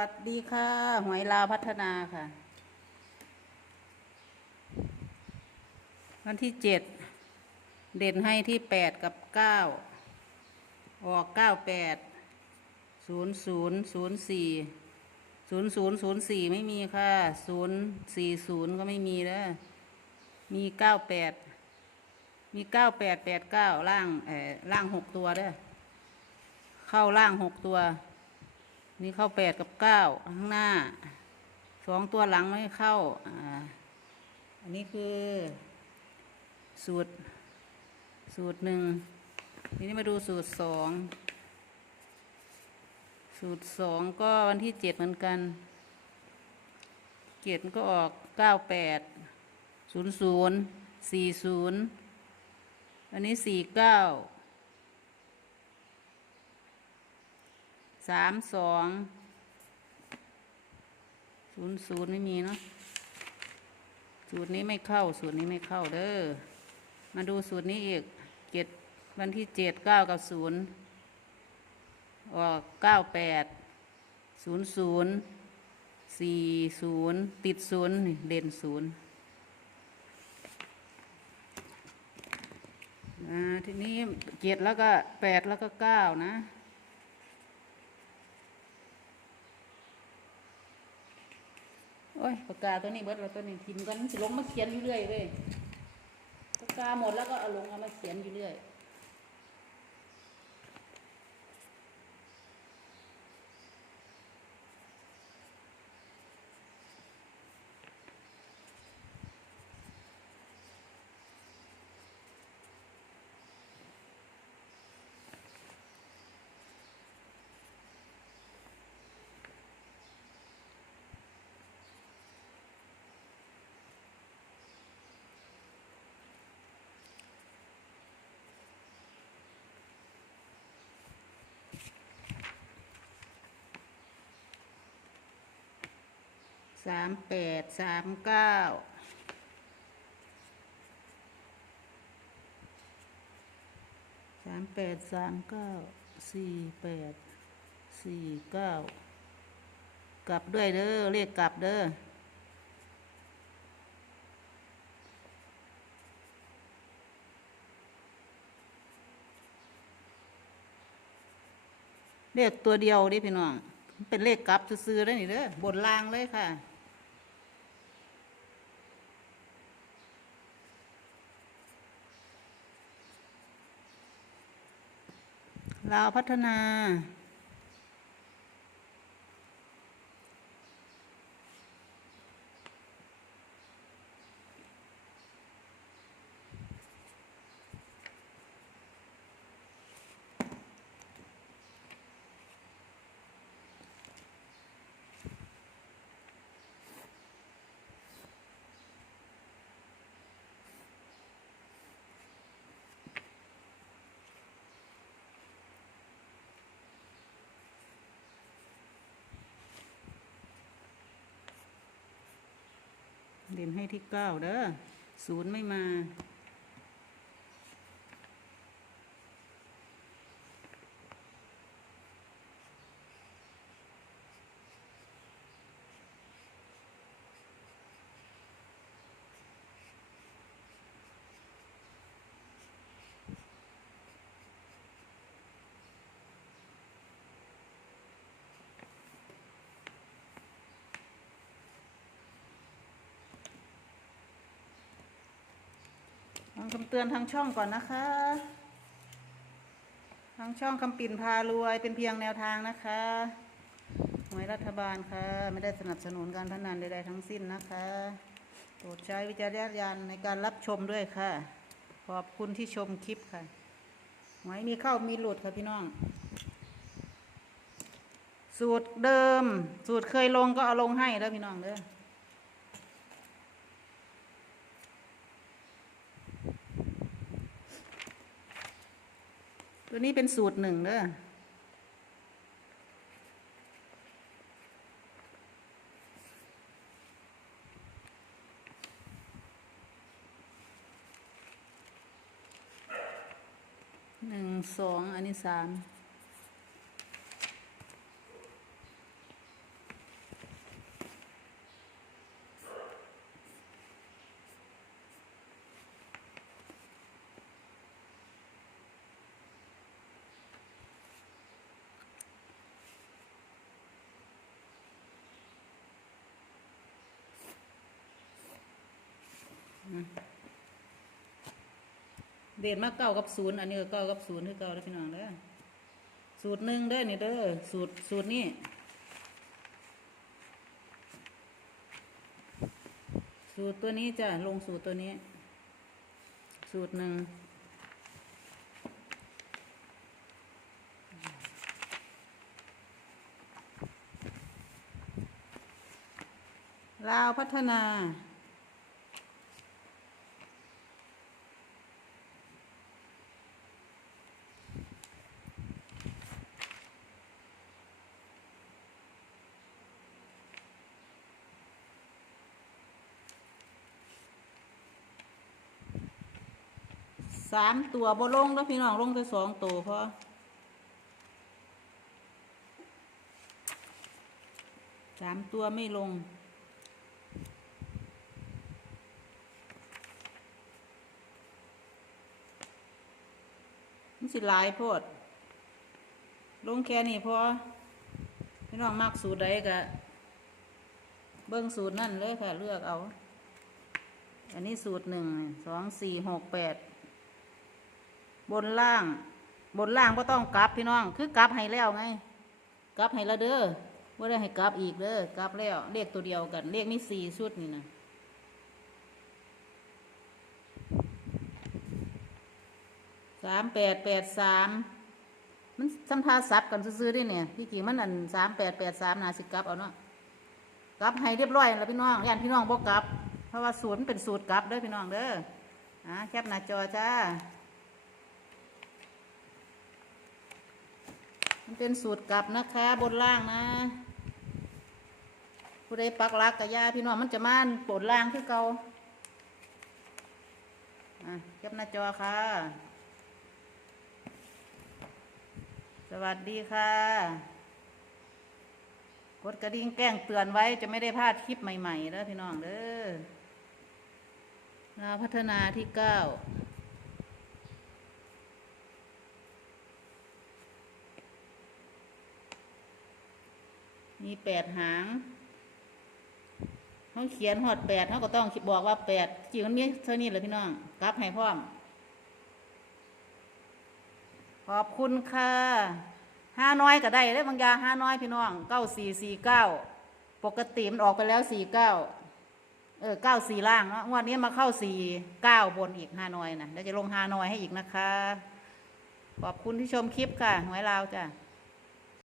วัสดีค่ะ หวยลาวพัฒนาค่ะ วันที่เจ็ด เด่นให้ที่แปดกับเก้าออกเก้าแปดศูนย์ศูนย์ศูนย์สี่ศูนย์ศูนย์ศูนย์สี่ไม่มีค่ะศูนย์สี่ศูนย์ก็ไม่มีแล้วมีเก้าแปดมีเก้าแปดแปดเก้าล่างเอ่อล่างหกตัวเด้อเข้าล่างหกตัว นี่เข้าแปดกับเก้าข้างหน้าสองตัวหลังไม่เข้าอ่าอันนี้คือสูตร สูตรหนึ่งทีนี้มาดูสูตรสองสูตรสองก็วันที่เจ็ดเหมือนกันเจ็ดก็ออกเก้าแปดศูนย์ศูนย์สี่ศูนย์อันนี้สี่เก้า สามสองศูนย์ศูนย์ไม่มีเนาะสูตรนี้ไม่เข้าสูตรนี้ไม่เข้าเด้อมาดูสูตรนี้อีกเจ็ดวันที่เจ็ดเก้ากับศูนย์ออกเก้าแปดศูนย์ศูนย์สี่ศูนย์ติดศูนย์เด่นศูนย์อ่าทีนี้เจ็ดแล้วก็แปดแล้วก็เก้านะ โอ้ยปากกาตัวนี้เบิดแล้วตัวนี้ทิมกันสิลงมาเขียนอยู่เรื่อยเลยปากกาหมดแล้วก็เอาลงเอามาเขียนอยู่เรื่อย สามแปดสามเก้าสามแปดสามเก้าสี่แปดสี่เก้ากลับด้วยเด้อเรียกกลับเด้อเลขตัวเดียวดิพี่น้อง เป็นเลขกลับซื้อๆได้นี่เด้อบนล่างเลยค่ะ ลาวพัฒนา ด่นให้ที่เก้าเด้อศูนย์ไม่มา ฟังคำเตือนทางช่องก่อนนะคะ ทางช่องคำปิ่นพารวยเป็นเพียงแนวทางนะคะหวยรัฐบาลค่ะ ไม่ได้สนับสนุนการพนันใดๆทั้งสิ้นนะคะโปรดใช้วิจารณญาณในการรับชมด้วยค่ะ ขอบคุณที่ชมคลิปค่ะหวยมีเข้ามีหลุดค่ะพี่น้อง สูตรเดิม สูตรเคยลงก็เอาลงให้แล้วพี่น้องเด้อ ตัวนี้เป็นสูตรหนึ่งเด้อหนึ่งสองอันนี้สาม เด่นมาเก้ากับศูนย์อันนี้ก็เก้ากับศูนย์คือเก้าแล้วพี่น้องเด้อสูตรหนึ่งเด้อนี่เด้อสูตรสูตรนี้สูตรตัวนี้จ้ะลงสูตรตัวนี้ สูตรหนึ่งลาวพัฒนา สามตัวบ่ลงแล้วพี่น้องลงแต่สองตัวพอสามตัวไม่ลง มันสิหลายโพด ลงแค่นี้พอพี่น้องมักสูตรใดก็เบิ้งสูตรนั่นเลยค่ะ เลือกเอา อันนี้สูตรหนึ่งสองสี่หกแปด บนล่าง บนล่างก็ต้องกลับพี่น้อง คือกลับให้แล้วไงกลับให้และเด้อว่าได้ให้กลับอีกเด้อกลับแล้วเลขตัวเดียวกันเลขมีสี่ชุดนี่นะสามแปดแปดสามมันสัมภาสับกันซื้อๆได้เนี่ยที่จริงมันอันสามแปดแปดสามนาสิกลับเอาเนาะกลับให้เรียบร้อยแล้วพี่น้องย่านพี่น้องบอกกลับ เพราะว่าสูตรมันเป็นสูตรกลับเด้อพี่น้องเด้ออะแคปหน้าจอจ้า มันเป็นสูตรกลับนะคะ บนล่างนะผู้ใดปักลักกับยาพี่น้องมันจะมาบนล่างคือเกาอะเก็บหน้าจอค่ะ สวัสดีค่ะ กดกระดิ่งแกล้งเตือนไว้จะไม่ได้พลาดคลิปใหม่ๆแล้วพี่น้องเด้อเราพัฒนาที่เก้า มีแปดหางเขาเขียนหอดแปดเขาก็ต้องบอกว่าแปดจริงมันมีเท่านี้เลยพี่น้องกลับให้พร้อม ขอบคุณค่ะห้าน้อยก็ได้ได้บางยาห้าน้อยพี่น้องเก้าสี่สี่เก้าปกติมันออกไปแล้วสี่เก้าเออเก้าสี่ล่างเนาะงวันนี้มาเข้าสี่เก้าบนอีกห้าน้อยนะเดี๋ยวจะลงห้าน้อยให้อีกนะคะ ขอบคุณที่ชมคลิปค่ะหวยลาวจ้ะ